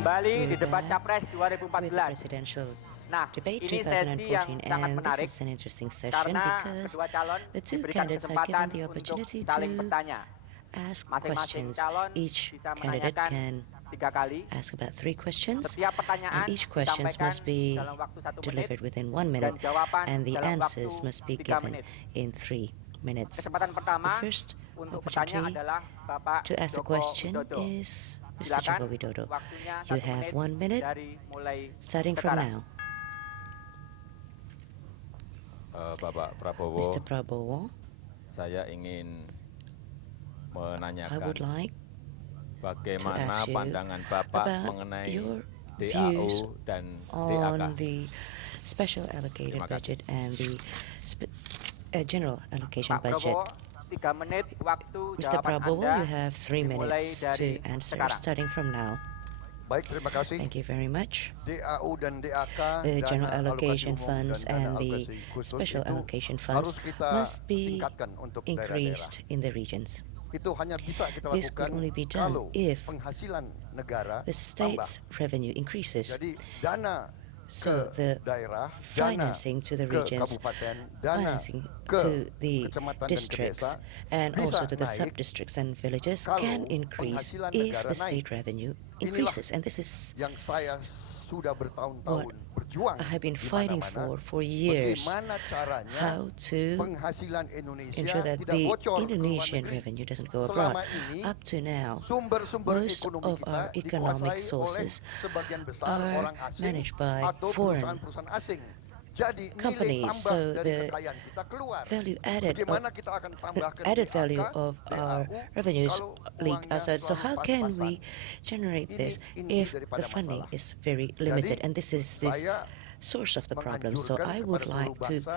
kembali di We're debat back Capres with the 2014. presidential Nah, debate ini sesi yang 2014, sangat and menarik this is an interesting session karena because kedua calon the two diberikan candidates are kesempatan given the untuk opportunity saling to bertanya. ask Masing-masing questions. calon Each bisa candidate menanyakan can 3 kali. ask about 3 questions, Setiap pertanyaan and each questions disampaikan must be dalam waktu 1 menit delivered within 1 minute, dan jawaban and the dalam answers waktu must be 3 given menit. in 3 minutes. Kesempatan pertama The first untuk bertanya opportunity adalah Bapak to ask a Joko question Widodo. is Mr. Silakan, Joko Widodo. waktunya You 1 have menit 1 minute dari mulai starting from sekarang. now. Bapak Prabowo, Mr. Prabowo, saya ingin I would menanyakan like bagaimana ask you pandangan Bapak about mengenai your DAU views dan on DAK. the special allocated Terima kasih. budget and the general allocation Pak budget. Prabowo, 3 menit waktu Mr. jawaban Prabowo, Anda you have 3 dimulai minutes dari to answer sekarang. starting from now. Baik, terima kasih. Thank you very much. DAU dan DAK, The general dana allocation alokasi umum funds dan dana and the alokasi khusus special itu allocation funds harus kita must be tingkatkan untuk daerah-daerah. increased in the regions. Itu hanya bisa kita This lakukan could only be done kalau if penghasilan negara the tambah. state's revenue increases. Jadi dana So ke the daerah, financing to the ke regions, kabupaten, dana financing ke to the kecamatan dan ke districts, desa and bisa also to the naik sub-districts and villages kalau can increase penghasilan if negara the naik. state revenue Inilah increases. And this is yang saya sudah bertahun-tahun berjuang I have been di fighting mana-mana. for years, Bagaimana caranya how to penghasilan Indonesia ensure that tidak the bocor ke luar Indonesian negeri. revenue doesn't go Selama abroad. ini Up to now, sumber-sumber most ekonomi of kita our economic dikuasai oleh sources sebagian besar are orang asing managed by atau foreign perusahaan-perusahaan asing. Jadi nilai companies, tambah so dari the kekayaan kita keluar. value added Bagaimana kita akan the tambahkan added DAK, value of our DAU, revenues kalau leak uangnya outside. So selalu how can pas-pasan? we generate Ini this inti if daripada the funding masalah. is very Jadi, limited? And this is this saya source of the problem. So menganjurkan I would kepada like seluruh to bangsa,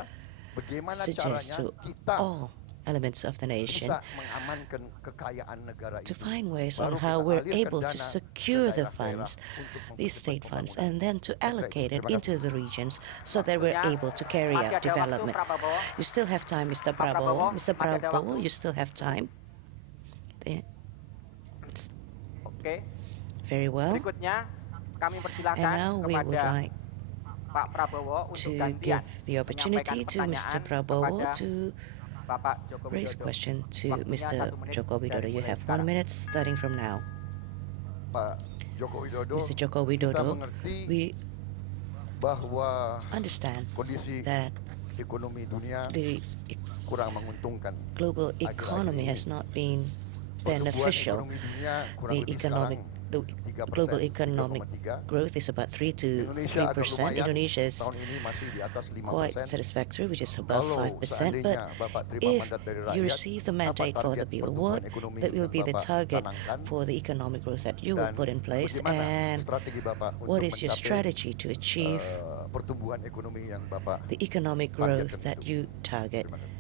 bagaimana suggest caranya to kita all elements of the nation bisa mengamankan kekayaan negara to itu. find ways Baru on how kita we're alirkan able to dana ke secure the daerah-daerah funds, untuk these mempercepat state funds, pembangunan. and then to allocate it terima into the regions so that we're Waktunya able to carry masih out ada waktu, development. Pak Prabowo. You still have time, Mr. Pak Prabowo, Prabowo. Mr. masih ada Prabowo, waktu. you still have time. Yeah. Oke. Very well. Berikutnya kami And persilakan now we would kepada like Pak Prabowo untuk to gantian give the opportunity to Mr. menyampaikan Prabowo pertanyaan to kepada Bapak Joko raise Widodo. question to Waktunya Mr. 1 menit Joko Widodo. dari You mulai have 1 sekarang. minute starting from now. Pak Joko Widodo, Mr. Joko kita Widodo, mengerti we bahwa understand kondisi that ekonomi dunia the kurang menguntungkan. global Akhir-akhir economy ini. has not been Pertumbuhan beneficial. ekonomi dunia kurang The lebih economic, sekarang the 3%, global economic 3,3. growth is about 3 to Indonesia agak 3%. lumayan, Indonesia is tahun ini masih di atas 5%. quite satisfactory, which is above Kalau 5%. But seandainya Bapak terima if mandat dari you rakyat, receive the apa mandate for the target people, pertumbuhan what ekonomi that will yang be the Bapak target canangkan? for the economic growth that you will Dan put in place, bagaimana and strategi Bapak what untuk is your mencapai, strategy to achieve pertumbuhan ekonomi yang Bapak the economic growth targetkan that itu? you target? Terima kasih.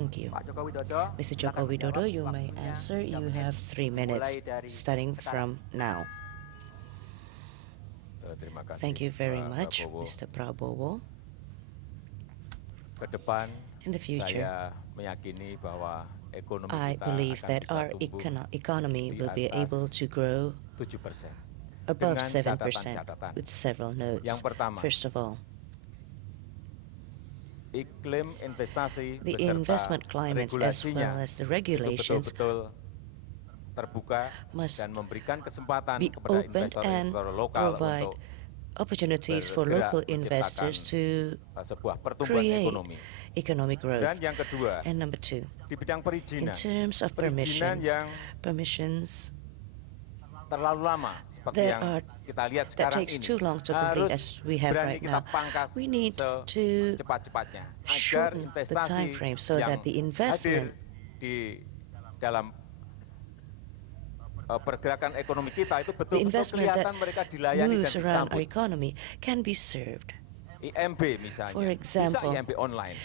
Thank you. Pak Joko Widodo, Mr. silakan Joko Widodo, menjawab. you may Waktunya answer. 3 You menit have 3 minutes mulai dari starting sekarang. from now. Terima kasih. Thank you very Pak much, Prabowo. Mr. Prabowo. Ke depan, In the future, saya meyakini bahwa ekonomi I kita believe akan that bisa our tumbuh economy di will be atas able to grow 7%. above Dengan 7% catatan-catatan. with several notes. Yang pertama, First of all, iklim investasi the beserta investment climate as regulasinya well as the itu regulations betul-betul terbuka must dan memberikan kesempatan be kepada open and investor-investor lokal provide untuk opportunities for bergerak local menciptakan investors to sebuah pertumbuhan create ekonomi. economic Dan growth. yang kedua, And number two, di bidang in perizinan, terms of perizinan yang permissions terlalu lama seperti There yang are- kita lihat that sekarang takes ini too long to complete harus as we have berani right kita now. pangkas We need to secepat-cepatnya agar shorten the investasi time frame so yang that the investment hadir di dalam pergerakan ekonomi kita itu the betul-betul investment that kelihatan mereka dilayani dan moves around our disambut. economy can be served. IMB misalnya, For example, bisa IMB online,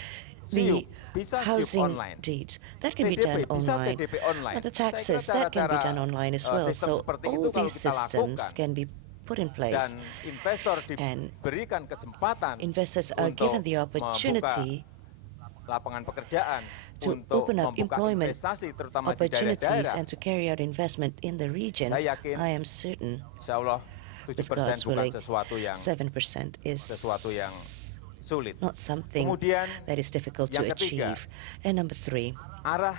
The SIUP, bisa SIUP housing online, deeds that can be PDP, done bisa online. PDP online. But the Saya kira taxes that can be cara-cara, done online as well. sistem So seperti all itu kalau these kita systems lakukan, can be put in place, dan investor and diberikan kesempatan investors are untuk given the opportunity membuka lapangan pekerjaan to untuk open up membuka employment investasi terutama di opportunities daerah-daerah, and to carry out investment in the regions, Saya yakin I am certain insya Allah with 7% God's bukan willing, sesuatu yang 7% is sulit. not something Kemudian that is difficult to yang ketiga, achieve. And number 3, arah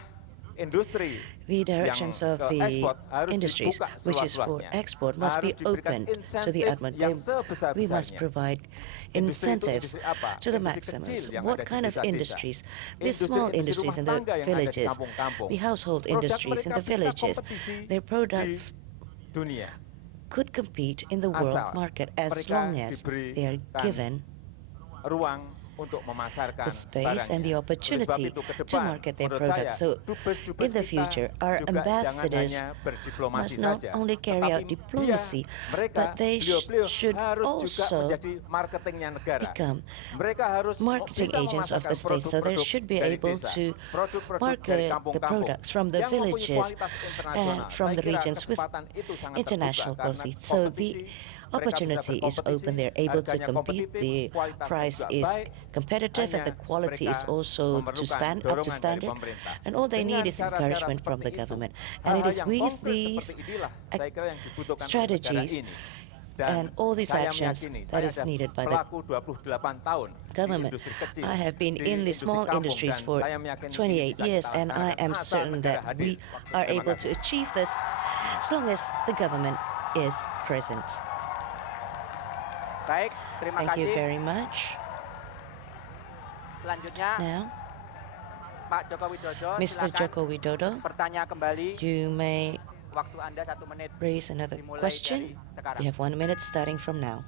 industri the directions yang of ke the ekspor harus industries dibuka which is for seluas-luasnya. export must be Harus diberikan opened to the insentif utmost. yang We sebesar-besarnya. must provide Industri itu incentives industri apa? to the Industri maximum. kecil yang What ada di kind of desa-desa. industries? The Industri- small industri industries rumah in the tangga yang ada di villages, kampung-kampung. the household Produk industries in mereka the bisa villages. kompetisi Their products di dunia. could compete in the world Asal market as mereka long as they are diberikan given ruang untuk memasarkan the space and the barangnya. opportunity Oleh sebab itu, ke to depan, market their menurut products. saya, So dubes-dubes in the kita future, our juga ambassadors jangan hanya berdiplomasi must not saja, only carry out tetapi diplomacy, mereka, but they beliau-beliau should harus juga also menjadi marketingnya negara. become Mereka harus marketing bisa agents of memasarkan the state, so they produk-produk should be dari able desa, to produk-produk dari market the kampung-kampung products from the yang mempunyai villages kualitas internasional. and from Saya the kira regions with kesempatan itu sangat international terbuka karena quality. So the kompetisi, mereka bisa opportunity is berkompetisi, open, they're able to harganya compete, kompetitif, the kualitasnya price juga is baik, competitive, and the hanya quality is mereka also to memerlukan stand up to dorongan dari standard, pemerintah. and all they Dengan need is cara-cara encouragement from the seperti itu, government. And it hal-hal is yang with konkret these seperti inilah, saya kira yang dibutuhkan oleh strategies negara ini. Dan and all these saya actions meyakini, that saya is ada needed by the pelaku 28 tahun di government. industri kecil, I have been di in the industri small kampung, industries dan for saya meyakini ini 28 bisa years, kita and I laksanakan am asal certain negara that hadir. we are Terima able to kasih. achieve this as long as the government is present. Baik, terima Thank you kasih. very much. Selanjutnya, Now, Pak Joko Widodo, Mr. silakan Joko Widodo, bertanya kembali. you may Waktu Anda 1 menit. raise another Dimulai question. dari sekarang. You have 1 minute starting from now.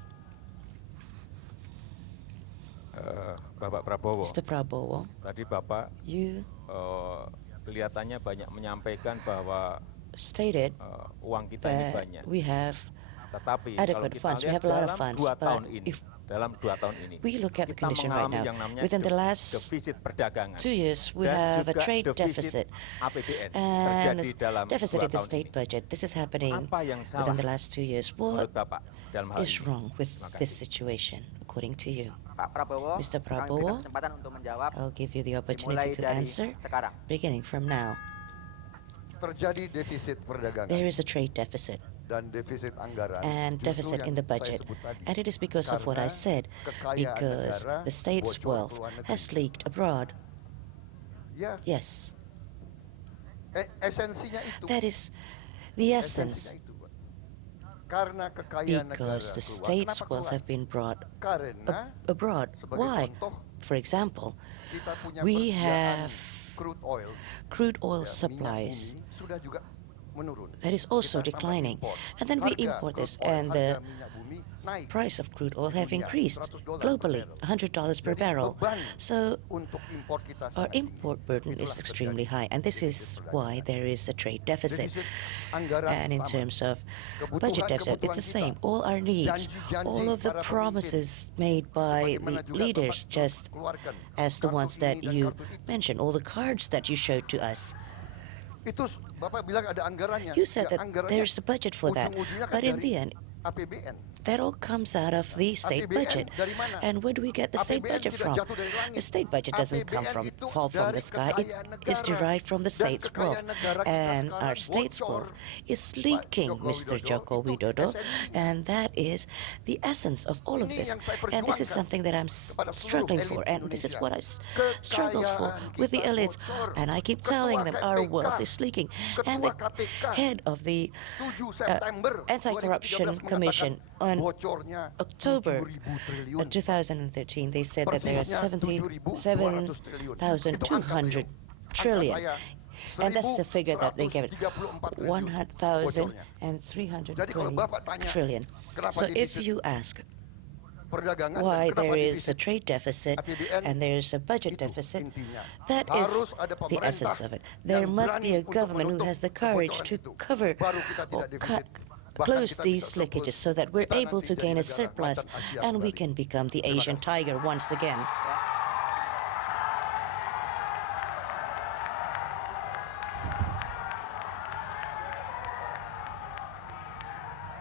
Bapak Prabowo, Mr. Prabowo, tadi Bapak you kelihatannya banyak menyampaikan bahwa stated uang kita ini that banyak. we have Tetapi kalau adequate kita funds. We lihat have a lot of dalam funds, 2 but tahun ini, if dalam 2 tahun ini, we look at the kita condition right mengalami now, yang namanya within the last defisit perdagangan 2 years, we dan have a juga trade deficit APBN and terjadi dalam deficit 2 in the tahun state ini. budget. This is happening Apa yang within salah the last 2 years. menurut What Bapak dalam hal is ini? wrong with Terima this kasih. situation, according to you? Pak Prabowo, Mr. kami Prabowo, berikan kesempatan untuk menjawab. I'll give you the Dimulai opportunity to dari answer, sekarang. beginning from now. Terjadi defisit perdagangan There is a trade deficit dan defisit anggaran and justru deficit yang in the saya budget. sebut tadi. And it is because of what I Karena said, kekayaan because negara the state's bocor ke wealth luar negeri. has leaked abroad. Ya, Yes, esensinya itu. that is the essence, Esensinya itu, Pak. Karena kekayaan negara because the keluar. state's Kenapa wealth keluar? have been brought Karena abroad. sebagai Why? contoh For example, kita punya we persediaan have crude oil, crude oil ya, minyak supplies bumi sudah juga menurun. that is also Kita tambah declining. import. And then we Harga import this, crude oil, and the harga minyak bumi naik price of crude oil have dunia, increased $100 globally, per barrel. $100 per Jadi barrel. beban So untuk impor kita our sangat tinggi. import burden is Itulah extremely terjadi high, and this defisit is perdagangan. why there is a trade deficit. Defisit anggaran And in sama. terms of Kebutuhan- budget deficit, it's the kebutuhan same. kita, All our needs, janji-janji all of the para promises made by Sebagaimana the juga leaders, Bapak just keluarkan as the kartu ones ini that dan you kartu itu. mentioned, all the cards that you showed to us. Itu Bapak bilang ada anggarannya. You said Ya, that anggarannya there's a budget for that, ujung-ujungnya kan but in dari the end, APBN. that all comes out of the state APBN budget. dari mana? And where do we get the state APBN budget tidak from? jatuh dari langit. The state budget doesn't come APBN from itu fall from dari the sky. It kekayaan is negara. derived from the Dan state's wealth. kekayaan negara kita And sekarang our state's bocor. wealth is leaking, Joko Mr. Widodo, Joko itu Widodo. esensinya. And that is the essence of all of Ini this. yang saya And this is perjuangkan something that I'm kepada seluruh struggling elit for. And this is Indonesia. what I struggle for Kekayaan with the kita elites. bocor. And I keep Ketua telling them our KPK, wealth is leaking. And the Ketua KPK, head of the 7 September Anti-Corruption 2013 Commission mengatakan on bocornya October 7.000 triliun. 2013, they said that there are Persisnya 7.200 triliun. 7,200 Angka trillion. saya, And that's the figure that they gave it, 1.134 triliun bocornya. Jadi kalau 1,320 Bapak tanya, trillion. kenapa So if defisit you ask perdagangan why dan kenapa there is a defisit trade deficit APBN, and there is a budget itu deficit, intinya. that is Harus ada the pemerintah essence of it. There yang must be a berani untuk government who menutup has the courage to kebocoran itu. cover Baru kita or tidak defisit. Bahkan close kita these bisa leakages surplus. so that we're Kita able nanti to jadi gain a negara surplus Macan Asia and we kembali. can become the Terima Asian kasih. tiger once again.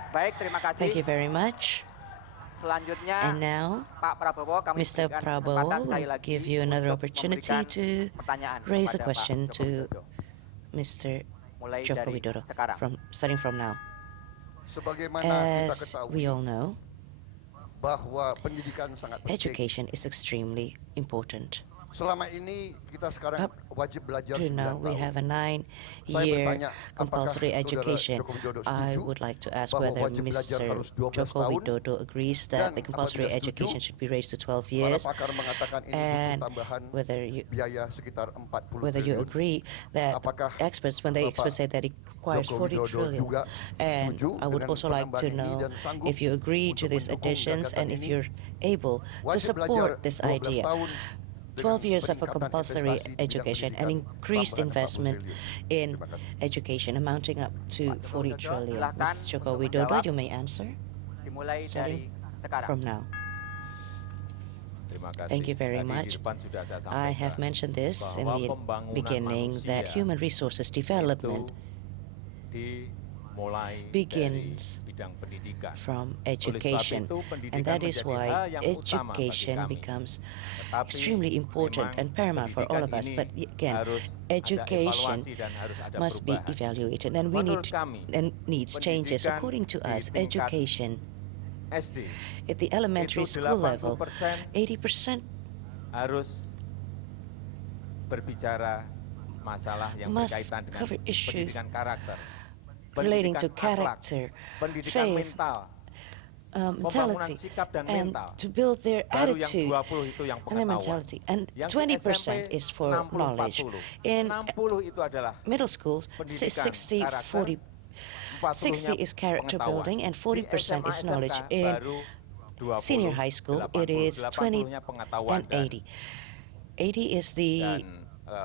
Baik, terima kasih. Thank you very much. Selanjutnya, And now, Pak Prabowo, kami Mr. berikan Prabowo kesempatan sekali will lagi give you another untuk opportunity memberikan to pertanyaan raise a kepada Pak question Joko to Widodo. Mr. Mulai Joko dari Widodo, sekarang. starting from now. Sebagaimana kita As ketahui we all know, bahwa pendidikan sangat penting. education is extremely important. Selama ini kita sekarang Up wajib belajar To 9 now, we have a tahun. 9-year bertanya, compulsory apakah Saudara education. Joko Widodo I setuju would like to ask bahwa whether wajib belajar Mr. harus 12 Joko tahun? Widodo agrees Dan that the compulsory apabila setuju, education should be raised to 12 Para years, pakar mengatakan ini and butuh tambahan whether you biaya sekitar 40 whether you triliun. agree that Apakah experts, when they Bapak experts say that it requires Joko 40 Widodo trillion. juga And setuju I would dengan also like to penambahan ini know dan sanggup if you agree to untuk these mendukung additions gagasan and if ini? you're able to Wajib belajar support this 12 idea. tahun 12 dengan years of a peningkatan compulsory investasi di bidang education and pendidikan increased tambahan 40 investment triliun. in Terima kasih. education amounting up to Pak Joko 40 Widodo, trillion. silakan Mr. Joko untuk Widodo, menjawab. you may answer Dimulai dari starting sekarang. from now. Terima kasih. Thank you very Tadi di much. depan sudah saya I have sampaikan mentioned this in bahwa the pembangunan beginning that manusia human resources development itu dimulai begins dari bidang pendidikan. from Oleh sebab education, itu, pendidikan and that is menjadi why hal yang utama bagi education kami. becomes Tetapi extremely important memang and paramount for all of us. pendidikan But ini again, harus ada education evaluasi dan harus ada must be perubahan. evaluated, and we need Menurut kami, and needs changes. pendidikan According to di us, tingkat education SD at the elementary itu school level, 80% 80% harus berbicara masalah yang must berkaitan dengan cover issues pendidikan karakter, relating to pendidikan akhlak, character, pendidikan faith, mental, pembangunan mentality, sikap dan and mental. to build their Baru yang attitude 20 itu yang and their pengetahuan. mentality. And Yang di 20% SMP is for 60, knowledge. 40. In 60 itu adalah middle school, pendidikan 60, karakter, 40, 60 40-nya is character pengetahuan. building, and Di 40% SMA, is knowledge. SMK In baru 20, senior high school, it is 20 80-nya pengetahuan and 80. 80 is the dan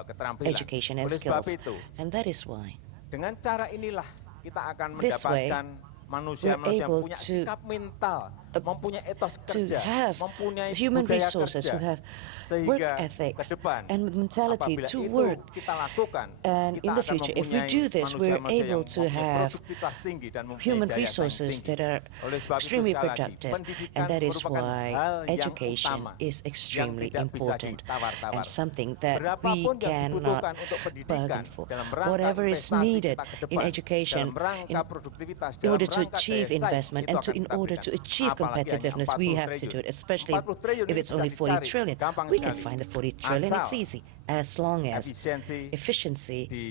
keterampilan. education and Oleh sebab skills. itu, And that is why dengan cara inilah kita akan This way, mendapatkan manusia-manusia yang able punya to- sikap mental, mempunyai etos to kerja, have mempunyai human budaya resources kerja, who have sehingga work ethics ke depan and mentality apabila to itu work. kita lakukan, And kita in the akan future, if we mempunyai do this, we're manusia-manusia yang able to mempunyai have produktivitas tinggi dan mempunyai human daya saing resources tinggi. that are Oleh sebab itu, extremely sekali lagi, productive, pendidikan and that is merupakan why hal yang education utama is extremely yang tidak bisa important ditawar-tawar. and something that we Berapapun yang cannot dibutuhkan untuk pendidikan bargain for. dalam rangka Whatever is investasi needed kita ke in depan, education dalam rangka in produktivitas, in dalam order to rangka achieve daya saing, investment itu and akan in kita order berikan. to achieve Apalagi hanya competitiveness, we 40 have to do it. triliun. Especially 40 triliun if ini it's bisa only 40 dicari, trillion, gampang we can sekali. find the 40 trillion. Asal It's easy as long as efisiensi efficiency di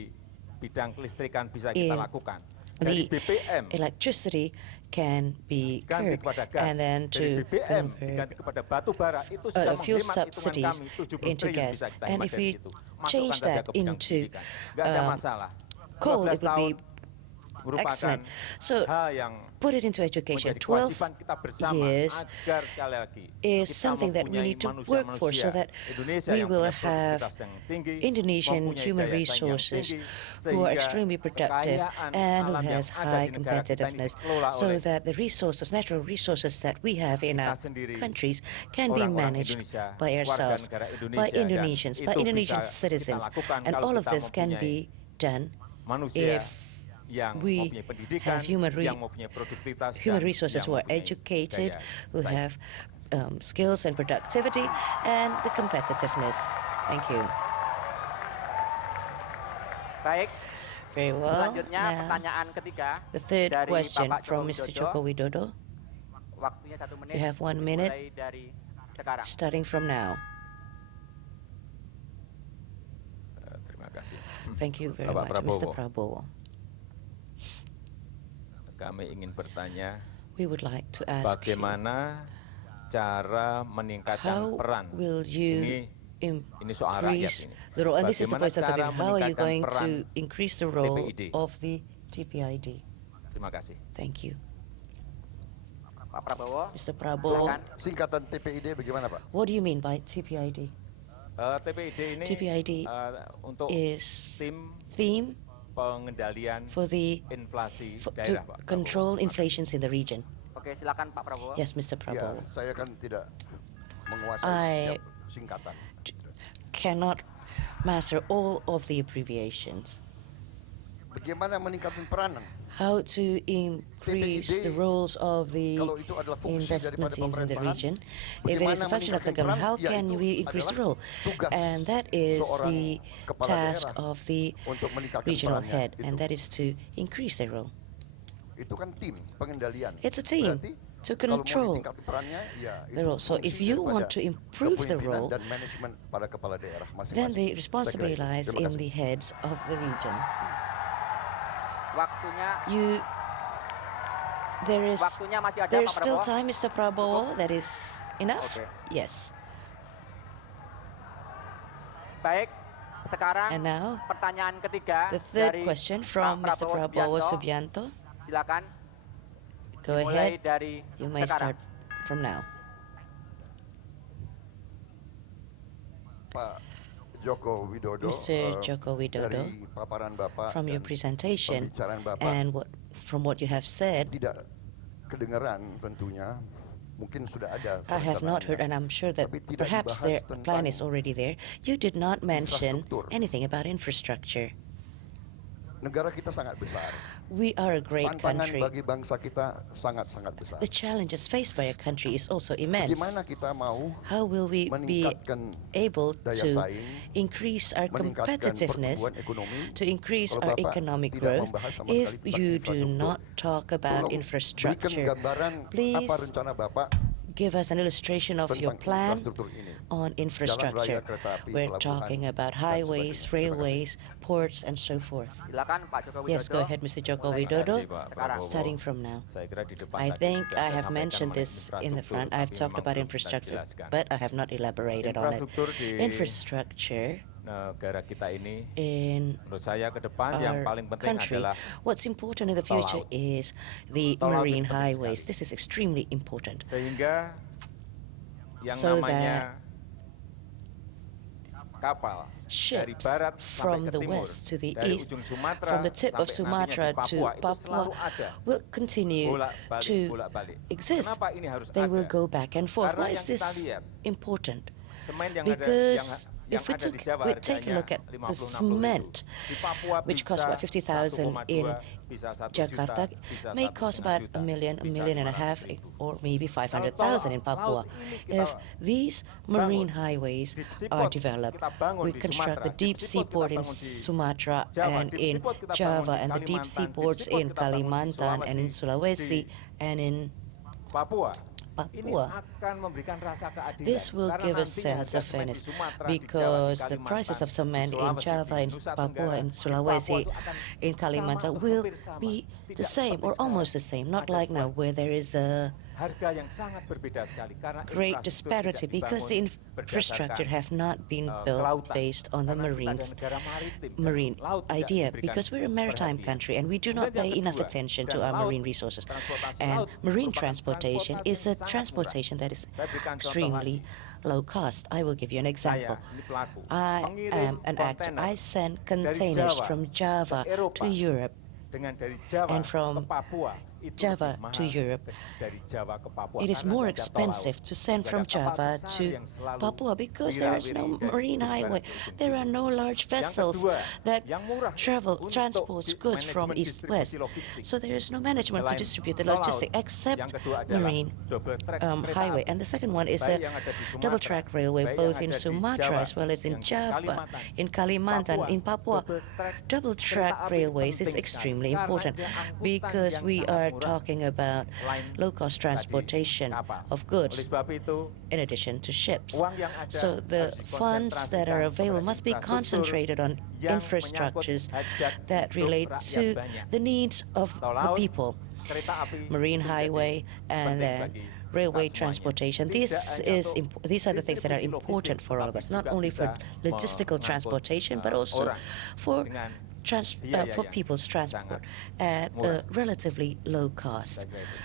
bidang kelistrikan bisa kita in lakukan. Dari the BPM electricity can be ganti curbed, kepada gas, and then dari to BBM convert diganti kepada batu bara, itu sudah fuel menghemat hitungan subsidies kami 70 into triliun gas. bisa kita And hemat if dari we situ. change Masukkan saja that ke bidang into pendidikan. Nggak ada masalah. coal, 12 it would tahun be merupakan excellent. So hal yang put it into education. menjadi 12 kewajiban kita bersama years agar sekali lagi is kita something that we mempunyai need to work for so manusia-manusia that Indonesia we yang will punya have produktivitas yang tinggi, Indonesian mempunyai human daya saing yang resources tinggi, who are sehingga extremely productive kekayaan and who alam yang has ada high di negara kita ini competitiveness, dikelola so oleh that the resources, natural resources that we have in kita our sendiri, countries can be orang-orang managed Indonesia, by warga ourselves, negara by Indonesia, dan Indonesians, by itu Indonesian bisa kita citizens. lakukan And kalau all of kita this can mempunyai be done manusia if yang we mempunyai pendidikan, have human mempunyai produktivitas, human dan resources yang who are mempunyai educated, daya who saing. have skills and productivity, and the competitiveness. Thank you. Baik, Very well. selanjutnya Now, pertanyaan ketiga the third dari question Bapak from Joko Mr. Widodo. Joko Widodo, Waktunya 1 menit. You have 1 minute. Mulai dari sekarang. starting from now. Terima kasih. Thank you very Bapak much, Mr. Prabowo. Prabowo. Kami ingin bertanya, We would like to ask you, bagaimana cara meningkatkan how peran? will you Ini soal rakyat increase ini. the role? And this is the Bagaimana voice of the cara people. How are you meningkatkan going peran to increase the role TPID? of the TPID? Terima kasih. Thank you. Pak Prabowo, Mr. Prabowo, Silakan. Singkatan TPID bagaimana Pak? what do you mean by TPID? TPID ini TPID untuk is tim theme pengendalian for the inflasi to daerah, Pak. control inflations in the region. oke silakan Pak Prabowo. Yes, Mr. Ya, Prabowo. saya kan tidak menguasai I- setiap singkatan. Cannot master all of the abbreviations. Bagaimana meningkatkan peranan? how to increase the roles of the Kalau itu adalah fungsi investment daripada teams in the pemerintahan, region. If it is a function of the meningkatkan government, how peran? can Yaitu we increase the adalah role? tugas And that is seorang the kepala task daerah of the untuk meningkatkan regional perannya. head, Itu. and that is to increase their role. Itu kan tim pengendalian. It's a team Berarti, to kalau mau control ditingkatkan perannya, ya the itu role. So if fungsi you daripada want to improve the kepemimpinan role, dan manajemen pada kepala daerah masing-masing. then the Saya responsibility kira itu. lies Terima in kasih. the heads of the region. Waktunya masih ada, There is Pak still Prabowo. time, Mr. Prabowo. That is enough? Okay. Yes. Baik, sekarang And now, pertanyaan ketiga the third dari question Pak from Mr. Prabowo Subianto. Subianto. Silakan. Go Mulai ahead. dari You may sekarang. start from now. Pak Joko Widodo, Mr. Joko Widodo, dari paparan Bapak from your dan presentation pembicaraan Bapak, and from what you have said, tidak kedengaran tentunya. Mungkin sudah ada I have not heard, and perencanaannya. I'm sure that Tapi tidak perhaps dibahas their tentang plan is already there. You did not mention infrastruktur. anything about infrastructure. Negara kita sangat besar. We are a great Tantangan country. bagi bangsa kita sangat-sangat besar. The challenges faced by a country is also immense. Bagaimana kita mau How will we be meningkatkan able daya to saing, increase our meningkatkan competitiveness, pertumbuhan ekonomi, to increase kalau our Bapak economic tidak growth, membahas sama if sekali tentang you do infrastruktur? not talk about Tolong infrastructure? berikan gambaran Please apa rencana Bapak give us an illustration of your tentang plan infrastruktur ini. on Jalan infrastructure. raya, kereta api, We're pelabuhan, talking about dan highways, sebagainya. Terima kasih. railways, ports, and so forth. Silakan Pak Joko Widodo. Yes, go ahead, Mr. Joko Mulai Widodo. Terima kasih, Pak sekarang. Prabowo. Starting from now. Saya kira di depan I tadi think sudah I saya have sampaikan mentioned mengenai this in the front. infrastruktur, I've tapi talked memang about belum infrastructure, saya jelaskan. but I have not elaborated on it. Infrastruktur di Infrastructure negara kita ini, in menurut saya ke depan yang our paling penting country, adalah what's important in the tol future laut. is the Tol laut marine itu penting highways. sekali. This is extremely important. sehingga yang So namanya kapal dari Ships barat sampai from ke the timur, west to the dari east, ujung Sumatera from the tip of sampai nantinya Sumatra di to itu Papua selalu ada. will continue Bolak-balik, to bolak-balik. exist. Kenapa ini harus They ada? will go back and forth. Karena Why is yang kita this lihat, important? semen yang Because yang if we ada di Jawa we take a harganya look at the 50-60 cement, di Papua which bisa costs about 50,000 in 1,2, bisa 1 Jakarta, juta, bisa may 1,5 cost about juta, a million bisa and a half, 500.000. or maybe Kalau 500,000 in tol Papua. laut ini kita If these marine bangun, highways deep seaport are developed, kita bangun we di construct Sumatera, the deep deep seaport seaport kita in bangun di Sumatra Jawa, and deep in seaport kita bangun Java, di and the deep Kalimantan, deep seaports seaport in kita bangun di Kalimantan and in Sulawesi di and in Papua. Ini Papua. akan memberikan rasa keadilan. This will Karena give a nantinya sense harga of semen di fairness Sumatera, di Jawa, di because the Kalimantan, prices of di cement in Sulawesi, Java, di in Nusa Papua, Tenggara, and di Sulawesi, Papua itu akan in Kalimantan sama, will hampir sama. be the Tidak same seperti or sekarang. almost the same, not Ada like now sebuah where there is a harga yang sangat berbeda sekali karena great infrastruktur disparity tidak because the dibangun infrastructure berdasarkan, have not been built kelautan. based on the Karena kita ada marine negara maritim, dan marine laut tidak idea diberikan because we're a maritime perhatian. country and we do Kemudian not pay yang enough kedua, attention dan to our laut, marine resources. transportasi And laut marine merupakan transportation transportasi is a yang sangat transportation murah. that is Saya berikan contoh extremely lagi. low cost. I will give you an example. Saya, ini pelaku, I mengirim am an actor. kontainer I send dari containers Jawa from Java ke Eropa. to Europe. Dengan dari Jawa And from ke Papua itu Java lebih mahal to Europe. dari Jawa ke Papua. It is karena more ada tol laut. expensive to send Tidak from ada kapal Java besar to yang selalu Papua because there is no wirawiri dari marine ujung barat highway. ke ujung There are timur. no large Yang vessels kedua, that yang murah untuk transports goods from manajemen east-west. distribusi logistik. So there is no management to Selain distribute the tol laut, logistics yang except kedua adalah marine double track kereta highway. api. And the second one is Baik a yang ada di Sumatera, double-track railway baik both yang in ada di Sumatra Jawa, as well as in yang di Java, Kalimantan, in Kalimantan, in Papua. double-track Double-track kereta api railways is penting extremely sekali, important karena dia angkutan because yang we sangat are murah talking about selain low-cost tadi transportation kapal. of Oleh goods sebab itu, in addition to ships. uang yang ada So the harus funds that are dikonsentrasikan available kepada must be infrastruktur concentrated on yang infrastructures menyangkut hajat that hidup relate rakyat to banyak. the needs of Tol the laut, people. kereta api, Marine itu menjadi highway and penting then bagi railway kita semuanya. transportation. Tidak hanya untuk These are the things that are distribusi important logistik, for all of tapi us, not juga only for bisa logistical mengangkut, transportation, but also orang for dengan for biaya people's yang transport sangat at murah. a relatively low cost. Saya kira itu.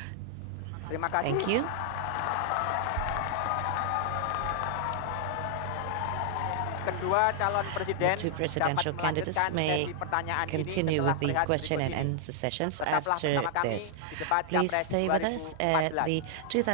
Terima kasih. Thank you. Kedua calon presiden The two presidential dapat candidates melanjutkan may sesi pertanyaan ini continue setelah with the melihat question berikut and ini. answer sessions Tetaplah after bersama kami this. di debat Please Capres stay with us at 2014. the 2000